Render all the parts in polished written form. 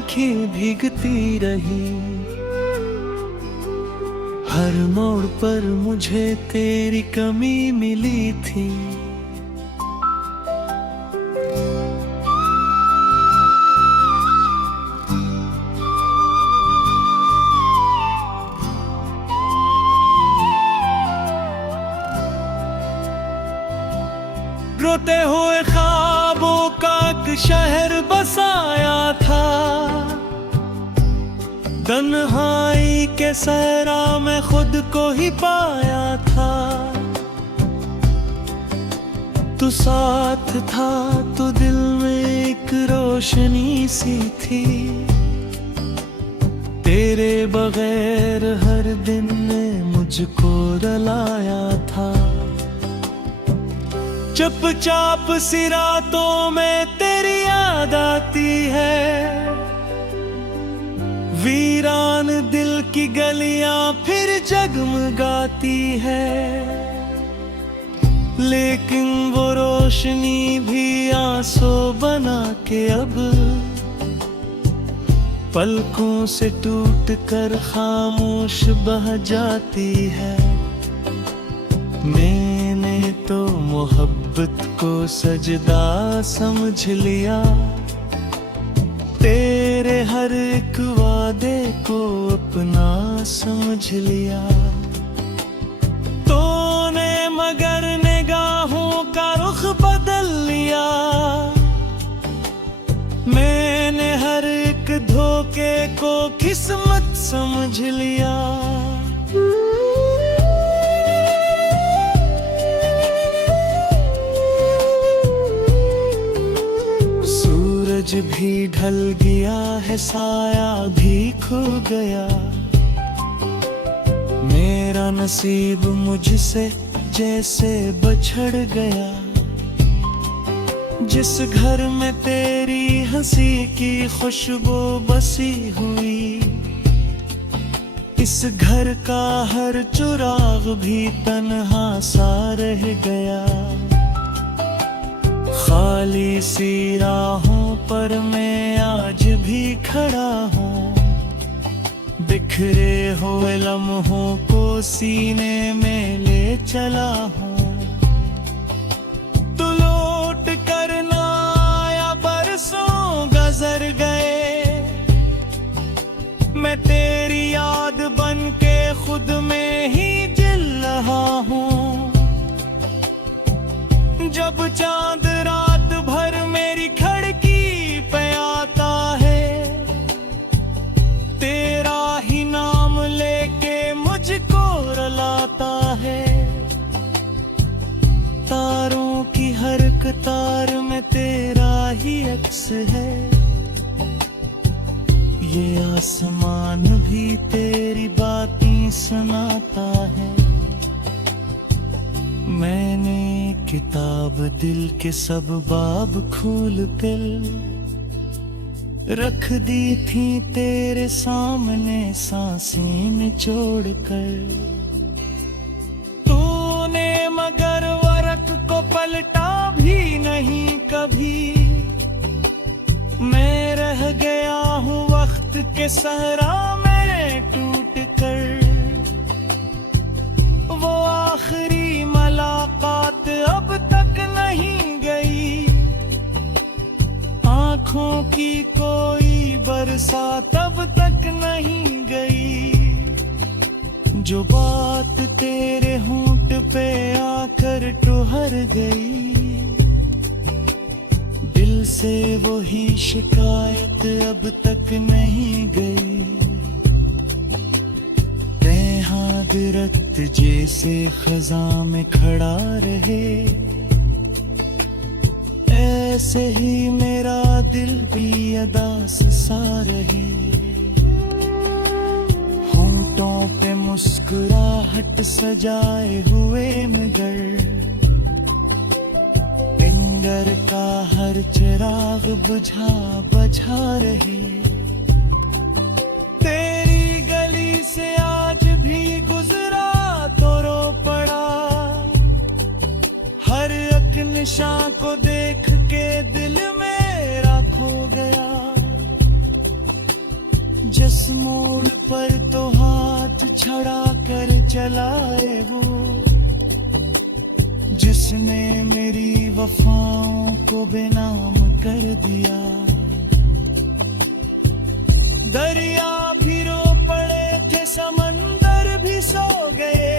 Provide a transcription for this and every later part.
आँखें भीगती रही। हर मोड़ पर मुझे तेरी कमी मिली थी। रोते हुए ख्वाबों का एक शहर बसाया था। तन्हाई के सहरा में खुद को ही पाया था। तू साथ था तो दिल में एक रोशनी सी थी। तेरे बगैर हर दिन ने मुझको रुलाया था। चुपचाप सी रातों में तेरी याद आती है। वीरान दिल की गलियां फिर जगमगाती है। लेकिन वो रोशनी भी आंसू बना के अब पलकों से टूट कर खामोश बह जाती है। मैंने तो मोहब्बत को सजदा समझ लिया। तेरे हर एक वादे को अपना समझ लिया। तूने मगर निगाहों का रुख बदल लिया। मैंने हर एक धोखे को किस्मत समझ लिया। सूरज भी ढल गया है, साया भी खो गया। मेरा नसीब मुझसे जैसे बछड़ गया। जिस घर में तेरी हंसी की खुशबू बसी हुई, इस घर का हर चिराग भी तन्हा सा रह गया। खाली सी राहों पर मैं आज भी खड़ा हूँ। बिखरे हुए लम्हों को सीने में ले चला हूँ। तू लौट कर ना आया, बरसों गुजर गए। मैं तेरी याद बन के खुद में ही जल रहा हूँ। जब चांद रात भर मेरी खिड़की पे आता है, तेरा ही नाम लेके मुझको रुलाता है। तारों की हर कतार में तेरा ही अक्स है। ये आसमान भी तेरी बातें सुनाता है। मैंने किताब दिल के सब बाब खोल कर रख दी थी तेरे सामने, सांसें निचोड़ कर। तूने मगर वर्क को पलटा भी नहीं कभी। मैं रह गया हूँ वक्त के सहरा में टूट कर। वो आखिरी मुलाकात अब तक नहीं गई। आँखों की कोई बरसात अब तक नहीं गई। जो बात तेरे होंठ पे आकर ठहर गई, दिल से वही शिकायत अब तक नहीं गई। दरख्त जैसे खज़ां में खड़ा रहे, ऐसे ही मेरा दिल भी अदास सा रहे। होंठों पे मुस्कुराहट सजाए हुए मगर इंगर का हर चिराग बुझा बुझा रहे। तेरी गली से आज भी गुजरा तो रो पड़ा। हर एक निशान को देख के दिल मेरा खो गया। जिस मोड़ पर तो हाथ छड़ा कर चलाए वो, जिसने मेरी वफाओं को बेनाम कर दिया। दरिया भी रो पड़े थे, समंदर भी सो गए,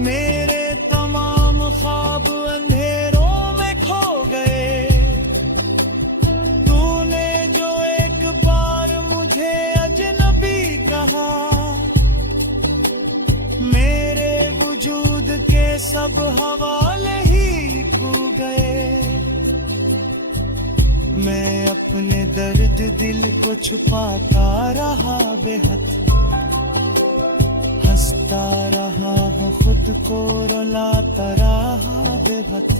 मेरे तमाम ख्वाब अंधेरों में खो गए। तूने जो एक बार मुझे अजनबी कहा, मेरे वजूद के सब हवाले ही खो गए। मैं अपने दर्द दिल को छुपाता रहा बेहद, हंसता रहा हूँ खुद को रुलाता रहा बेहद।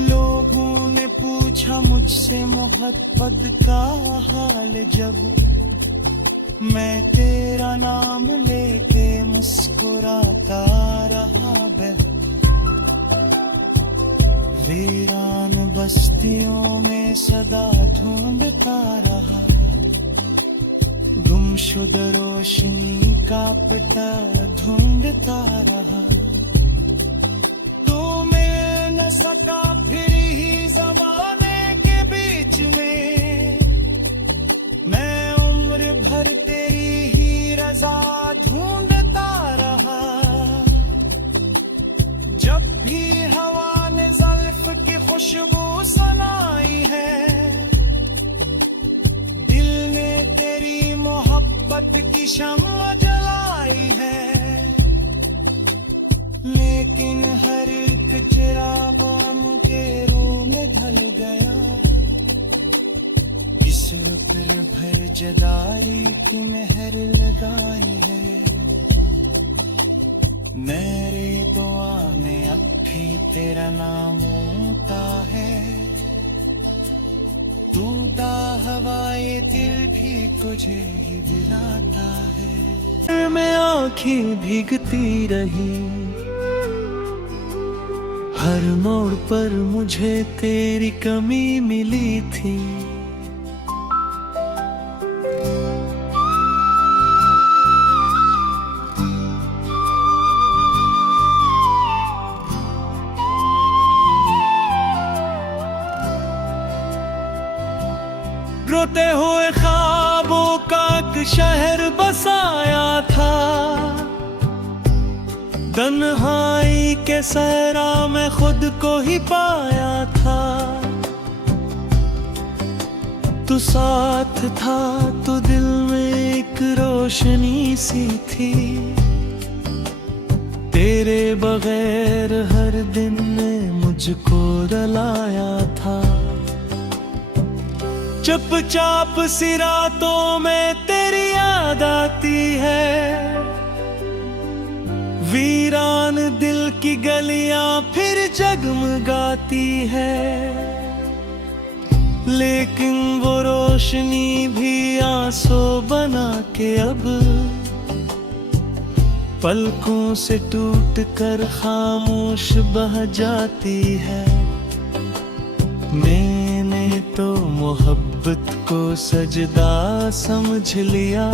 लोगों ने पूछा मुझसे मोहब्बत का हाल, जब मैं तेरा नाम लेके मुस्कुराता रहा बेहद। वीरान बस्तियों में सदा ढूंढता रहा, गुमशुदा रोशनी का पता ढूंढता रहा। तू मिल न सका फिर ही जमाने के बीच में, मैं उम्र भर तेरी ही रजा ढूंढता रहा। जब भी हवा ने ज़ल्फ़ की खुशबू सुनाई है, दिल ने तेरी मोहब्बत की शम्म जलाई है। लेकिन हर एक चिराग मुझे रूह में ढल गया, इस रुपये भर जदाई की मेहर लगाई है। मेरी दुआ में अब भी तेरा नाम होता है, टूटा हवाए दिल भी तुझे ही दिलाता है। मैं आँखें भीगती रही, हर मोड़ पर मुझे तेरी कमी मिली थी। रोते हुए ख्वाबों का एक शहर बसाया था, तन्हाई के सहरा में खुद को ही पाया था। तू साथ था तो दिल में एक रोशनी सी थी, तेरे बगैर हर दिन ने मुझको रुलाया था। चुपचाप सी रातों में तेरी याद आती है, वीरान दिल की गलियां फिर जगमगाती है। लेकिन वो रोशनी भी आंसू बना के अब पलकों से टूट कर खामोश बह जाती है। मैंने तो मोहब्बत को सजदा समझ लिया,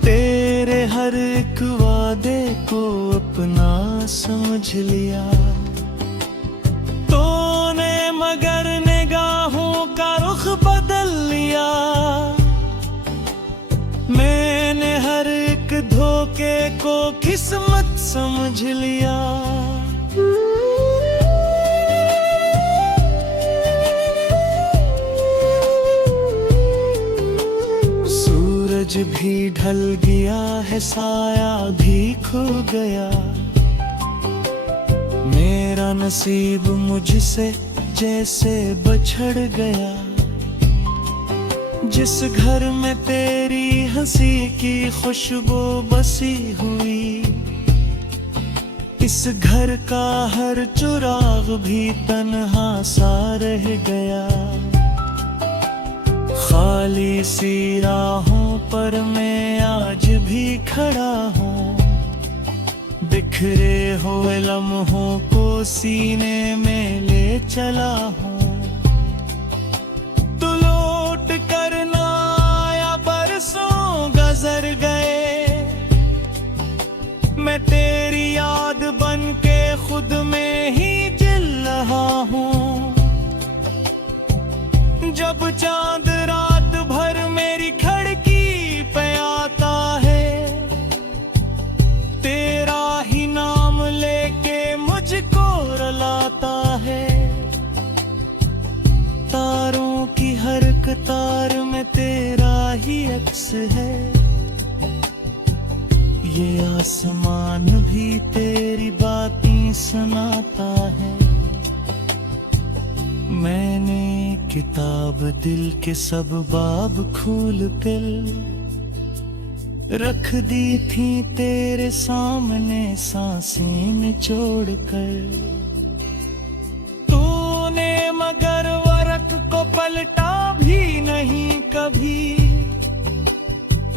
तेरे हर एक वादे को अपना समझ लिया। तूने मगर निगाहों का रुख बदल लिया, मैंने हर एक धोखे को किस्मत समझ लिया। सूरज भी ढल गया है, साया भी खो गया, मेरा नसीब मुझसे जैसे बछड़ गया। जिस घर में तेरी हंसी की खुशबू बसी हुई, इस घर का हर चिराग भी तन्हा सा रह गया। खाली सी राहों पर मैं आज भी खड़ा हूँ, बिखरे हुए लम्हों को सीने में ले चला हूँ। जब चांद रात भर मेरी खिड़की पे आता है, तेरा ही नाम लेके मुझको रुलाता है। तारों की हर कतार में तेरा ही अक्स है, ये आसमान भी तेरी बातें सुनाता है। मैंने किताब दिल के सब बाब खोल कर रख दी थी तेरे सामने सांसें निचोड़ कर। तूने मगर वर्क को पलटा भी नहीं कभी,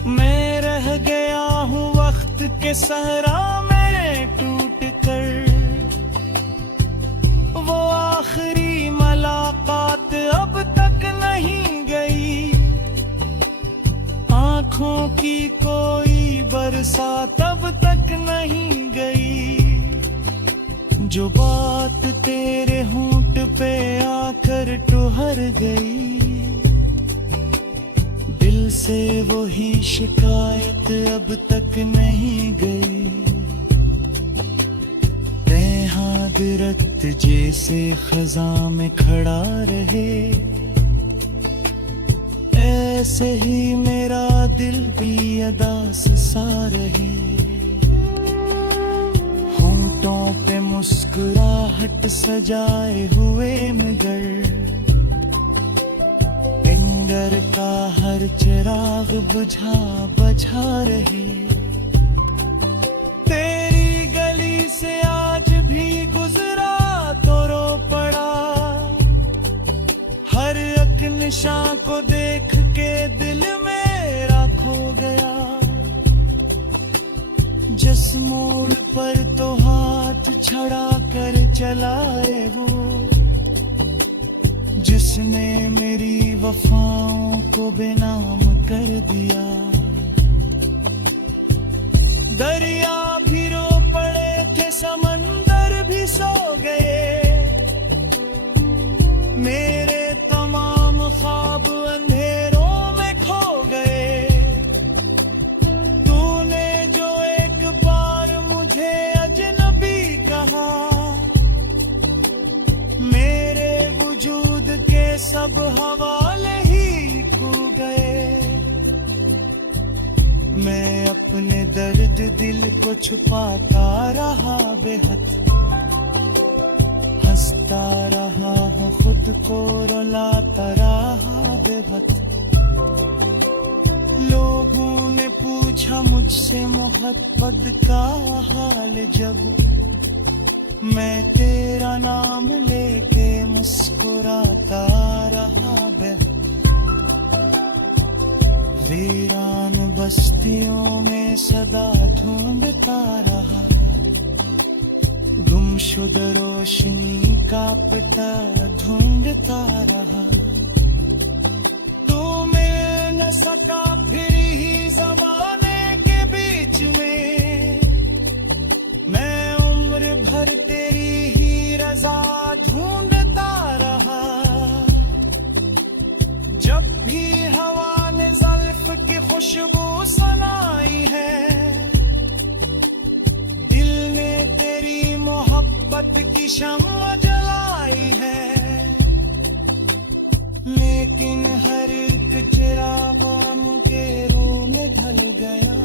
मैं रह गया हूँ वक्त के सहरा में टूट कर। वो आखिरी मुलाकात अब तक नहीं गई, आंखों की कोई बरसात अब तक नहीं गई। जो बात तेरे होंठ पे आकर ठुहर गई, दिल से वही शिकायत अब तक नहीं गई। दरख्त जैसे खज़ां में खड़ा रहे, ऐसे ही मेरा दिल भी अदास सा रहे। होंठों पे मुस्कुराहट सजाए हुए मगर एंगर का हर चिराग बुझा बुझा रहे। तेरी गली से आज भी गुजरा तो रो पड़ा, हर एक निशान को देख के दिल मेरा खो गया। जिस मोड़ पर तो हाथ छड़ा कर चलाए वो, जिसने मेरी वफाओं को बेनाम कर दिया। दरिया भी रो पड़े थे, समंदर भी सो गए, मेरे तमाम ख्वाब अंधेरों में खो गए। तूने जो एक बार मुझे अजनबी कहा, मेरे वजूद के सब हवाले ही खो गए। मैं अपने दर्द दिल को छुपाता रहा बेहद, हंसता रहा हूँ खुद को रुलाता रहा बेहद। लोगों ने पूछा मुझसे मोहब्बत का हाल, जब मैं तेरा नाम लेके मुस्कुराता रहा बेहद। वीरान बस्तियों में सदा ढूंढता रहा, गुमशुदा रोशनी का पता ढूंढता रहा। तू मिल न सका फिर ही जमाने के बीच में, मैं उम्र भर तेरी ही रजा ढूंढता रहा। जब भी हवा ने ज़ल्फ़ की खुशबू सुनाई है, दिल ने तेरी मोहब्बत की शम्म जलाई है। लेकिन हर एक चिराग के रूह में ढल गया,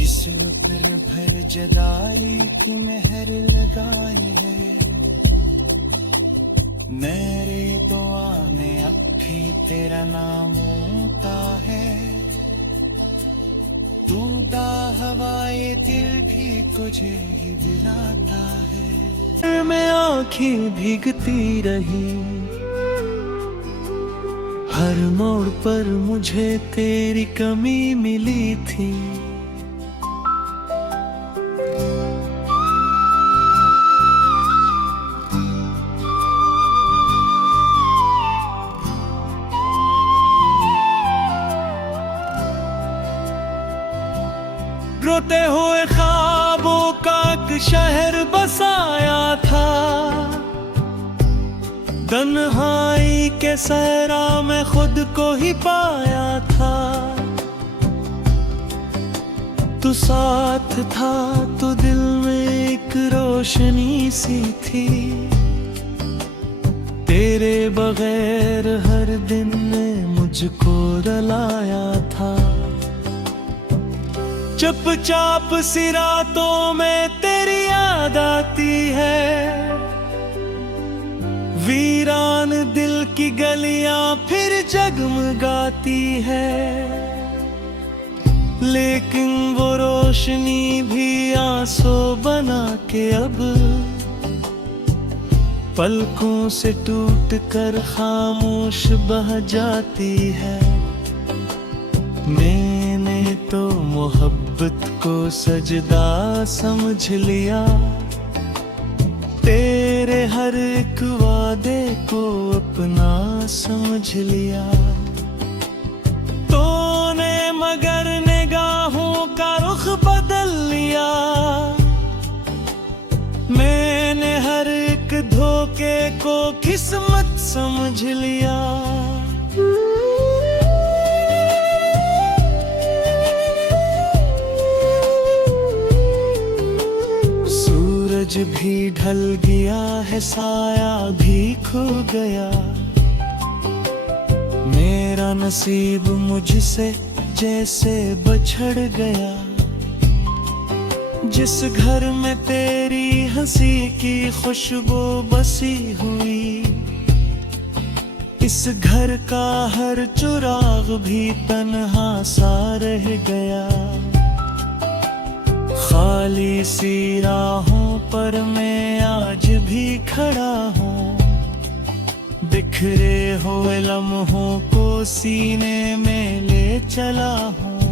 इस पर भर जदाई की मेहर लगाई है। मेरे दुआ में अब भी तेरा नाम होता है, टूटा हवाए दिल भी तुझे ही दिलाता है। मैं आँखें भीगती रही, हर मोड़ पर मुझे तेरी कमी मिली थी। रोते हुए ख्वाबों का एक शहर बसाया था, तन्हाई के सहरा में खुद को ही पाया था। तू साथ था तो दिल में एक रोशनी सी थी। तेरे बगैर हर दिन ने मुझको रुलाया था। चुपचाप सी रातों में तेरी याद आती है। वीरान दिल की गलियां फिर जगमगाती है। लेकिन वो रोशनी भी आंसू बना के अब पलकों से टूट कर खामोश बह जाती है। मैंने तो मोहब्बत को सजदा समझ लिया। तेरे हर एक वादे को अपना समझ लिया। तूने मगर निगाहों का रुख बदल लिया। मैंने हर एक धोखे को किस्मत समझ लिया। सूरज भी ढल गया है, साया भी खो गया। मेरा नसीब मुझसे जैसे बछड़ गया। जिस घर में तेरी हंसी की खुशबू बसी हुई, इस घर का हर चिराग भी तन्हा सा रह गया। खाली सी राहों पर मैं आज भी खड़ा हूँ। बिखरे हुए लम्हों को सीने में ले चला हूँ।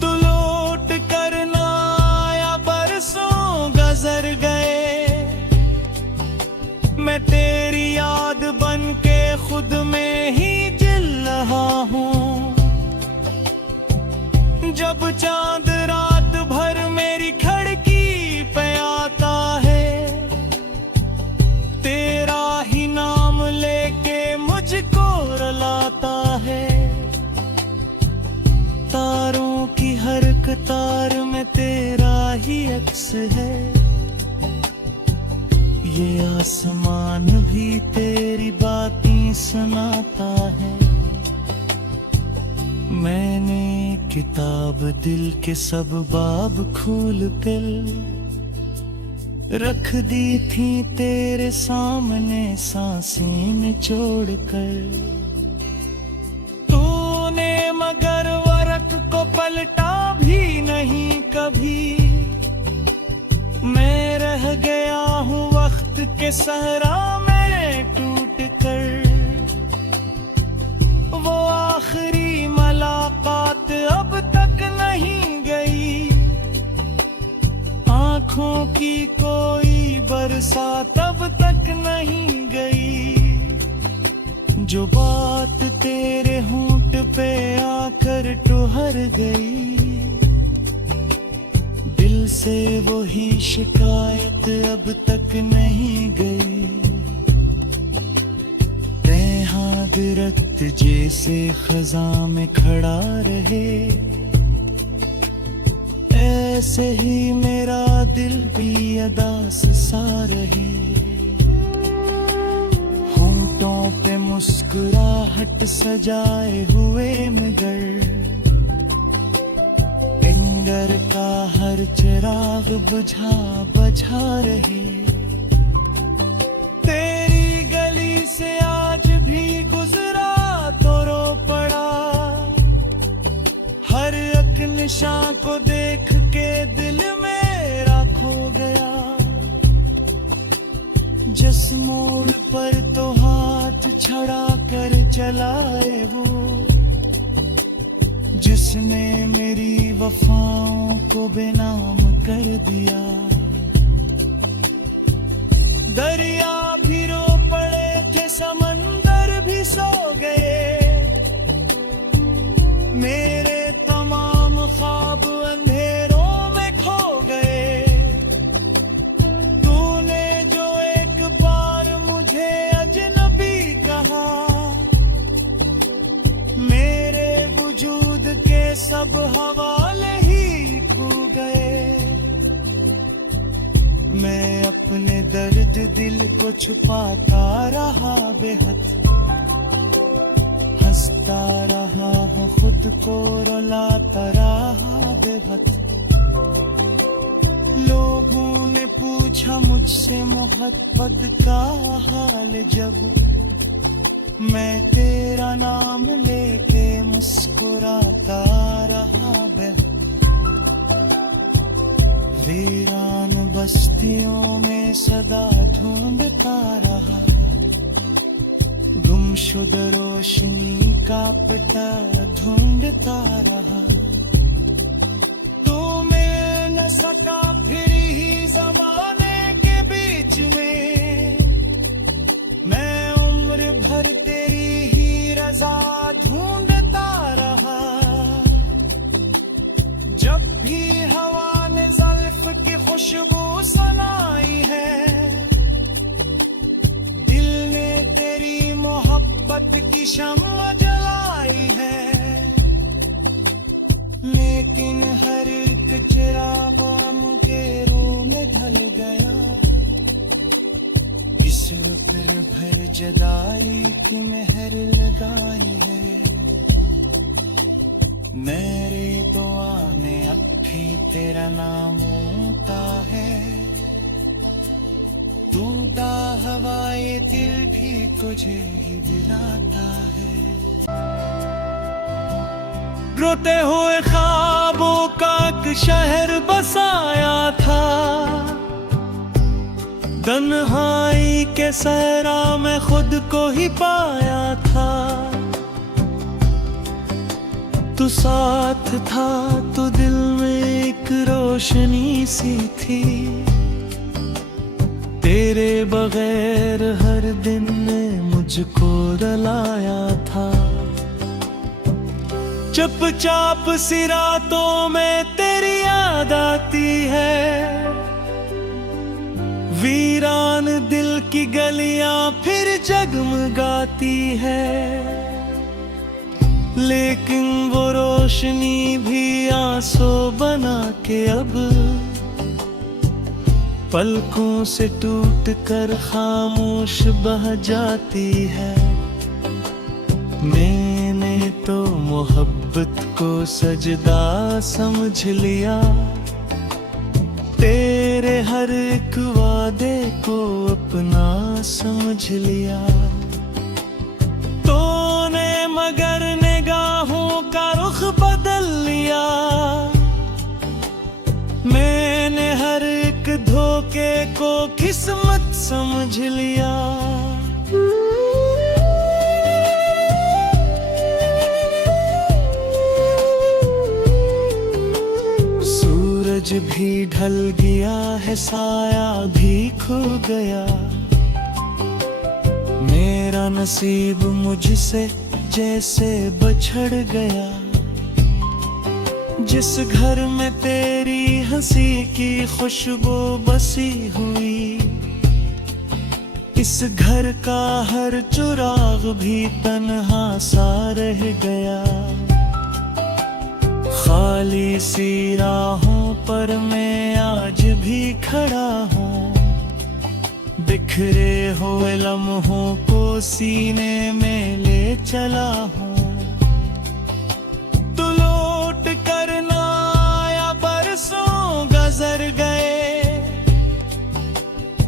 तू लौट कर ना आया, बरसों गुजर गए। मैं तेरी याद बन के खुद में ही जल रहा हूँ। जब चांद रात भर मेरी खिड़की पे आता है, तेरा ही नाम लेके मुझको रुलाता है। तारों की हर कतार में तेरा ही अक्स है। ये आसमान भी तेरी बातें सुनाता है। मैंने किताब दिल के सब बाब खोल कर रख दी थी तेरे सामने, सांसें निचोड़ कर। तूने मगर वर्क को पलटा भी नहीं कभी। मैं रह गया हूँ वक्त के सहरा में टूट कर। वो आखिरी मुलाकात अब तक नहीं गई। आंखों की कोई बरसात अब तक नहीं गई। जो बात तेरे होंठ पे आकर ठहर गई, दिल से वही शिकायत अब तक नहीं गई। दरख्त जैसे खजा में खड़ा रहे, ऐसे ही मेरा दिल भी अदास सा रहे। होंठों पे मुस्कुराहट सजाए हुए मगर इंगर का हर चिराग बुझा बुझा रहे। तेरी गली से आज भी गुजरा तो रो पड़ा। हर एक निशान को देख के दिल मेरा खो गया। जिस मोड़ पर तो हाथ छड़ा कर चलाए वो, जिसने मेरी वफाओं को बेनाम कर दिया। दरिया भी रो पड़े थे, समंदर भी सो गए। मेरे तमाम ख्वाब अंधेरों में खो गए। तूने जो एक बार मुझे मुझे अजनबी कहा, मेरे वजूद के सब हवाले ही खो गए। मैं अपने दर्द दिल को छुपाता रहा बेहद, हंसता रहा हूँ खुद को रुलाता रहा बेहद। लोगों ने पूछा मुझसे मोहब्बत का हाल, जब मैं तेरा नाम लेके मुस्कुराता रहा बेहद। वीरान बस्तियों में सदा ढूंढता रहा, गुमशुदा रोशनी का पता ढूंढता रहा। तू मिल न सका फिर ही जमाने के बीच में, मैं उम्र भर तेरी ही रजा ढूंढता रहा। जब भी हवा ने ज़ल्फ़ की खुशबू सुनाई है, दिल ने तेरी मोहब्बत की शम्मा जलाई है। लेकिन हर एक चिराग के रूह में ढल गया, इस पर भर जदाई की मेहर लगाई है। मेरी दुआ में अब भी तेरा नाम होता है, टूटा हवाए दिल भी तुझे ही दिलाता है। रोते हुए ख्वाबों का एक शहर बसाया था, तन्हाई के सहरा में खुद को ही पाया था। तू साथ था तो दिल में एक रोशनी सी थी, तेरे बगैर हर दिन ने मुझको रुलाया था। चुपचाप सी रातों में तेरी याद आती है, वीरान दिल की गलियां फिर जगमगाती है। लेकिन वो रोशनी भी आंसू बना के अब पलकों से टूट कर खामोश बह जाती है। मैंने तो मोहब्बत को सजदा समझ लिया, तेरे हर एक वादे को अपना समझ लिया। तूने मगर निगाहों का रुख बदल लिया, मैंने हर एक धोखे को किस्मत समझ लिया। सूरज भी ढल गया है, साया भी खो गया, मेरा नसीब मुझसे जैसे बछड़ गया। जिस घर में तेरी हंसी की खुशबू बसी हुई, इस घर का हर चिराग भी तन्हा सा रह गया। खाली सी राहों पर मैं आज भी खड़ा हूँ, बिखरे हुए लम्हों को सीने में ले चला हूँ। तू लौट कर ना आया, बरसों गुज़र गए,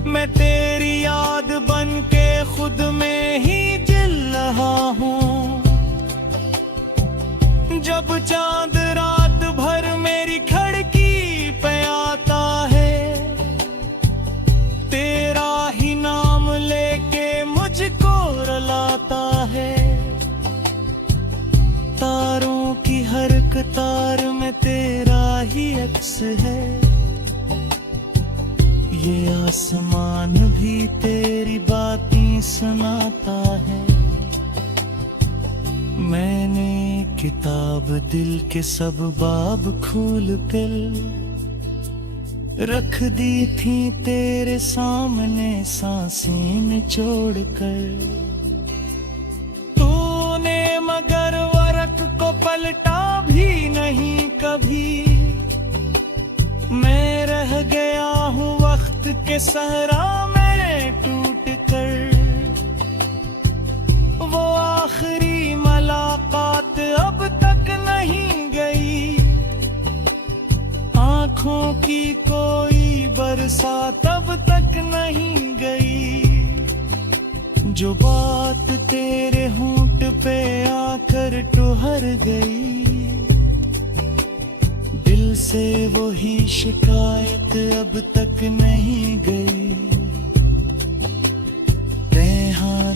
मैं तेरी याद बन के खुद में ही जल रहा हूँ। जब चांद रात भर मेरी खिड़की पे आता है, तेरा ही नाम लेके मुझको रुलाता है। तारों की हर कतार में तेरा ही अक्स है, ये आसमान भी तेरी बातें सुनाता है। मैंने किताब दिल के सब बाब खोल कर रख दी थी तेरे सामने सांसें निचोड़ कर, तूने मगर वरक को पलटा भी नहीं कभी। मैं रह गया हूँ वक्त के सहरा में टूट कर, वो आखिरी मुलाकात अब तक नहीं गई। आंखों की कोई बरसात अब तक नहीं गई। जो बात तेरे होंठ पे आकर ठुहर गई, दिल से वही शिकायत अब तक नहीं गई।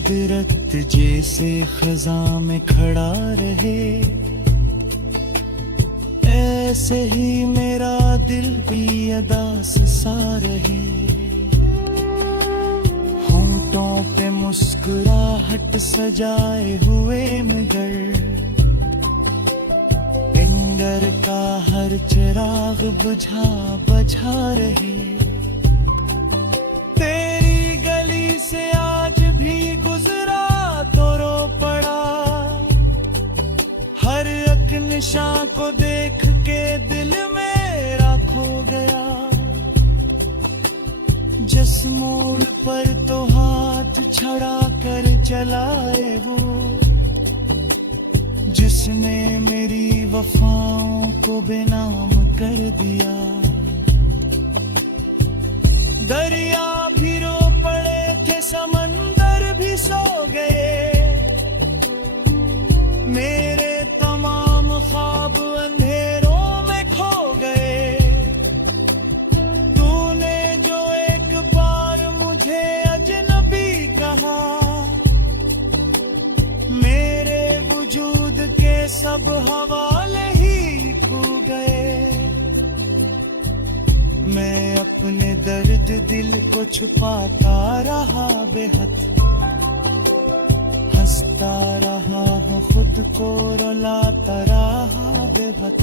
दरख्त जैसे खज़ां में खड़ा रहे, ऐसे ही मेरा दिल भी अदास सा रहे। होंठों पे मुस्कुराहट सजाए हुए मगर एंगर का हर चिराग बुझा बुझा रहे। तेरी गली से आज भी गुजरा तो रो पड़ा, हर एक निशान को देख के दिल मेरा खो गया। जिस मोड़ पर तो हाथ छड़ा कर चलाए वो, जिसने मेरी वफाओं को बेनाम कर दिया। दरिया भी रो पड़े थे, समंदर भी सो गए, मेरे तमाम ख्वाब अंधेरों में खो गए। तूने जो एक बार मुझे अजनबी कहा, मेरे वजूद के सब हवाले ही खो गए। मैं अपने दर्द दिल को छुपाता रहा बेहद, हंसता रहा हूँ खुद को रुलाता रहा बेहद।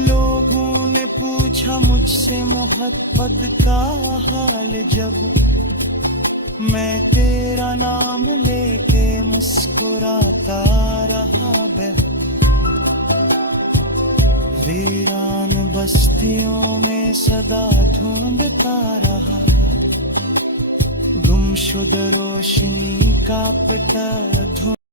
लोगों ने पूछा मुझसे मोहब्बत का हाल, जब मैं तेरा नाम लेके मुस्कुराता रहा बेहद। वीरान बस्तियों में सदा ढूंढता रहा, गुमशुदा रोशनी का पता ढूंढ